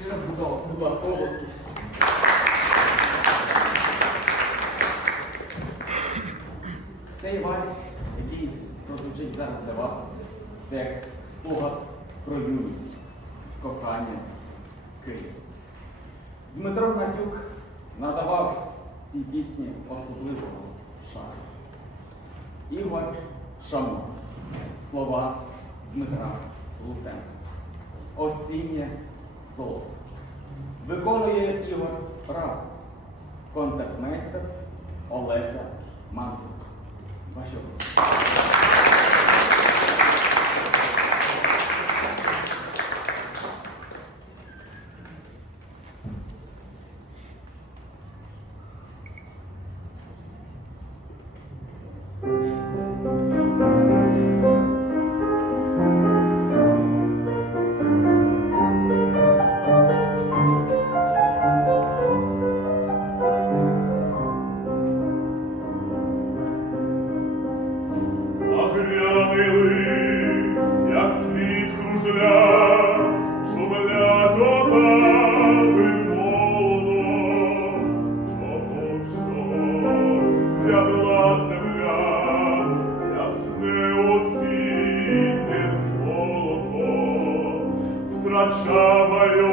Ще раз, будь ласка, обласки. Цей вальс, який прозвучить зараз для вас, це як спогад про юність, кохання, Київ. Дмитро Гнатюк надавав цій пісні особливого шару. Ігор Шамон. Слова Дмитра Луценка. Осіннє золото. Виконує Ігор Раз. Концертмейстер Олеся Мантук. Ваші Отца моего.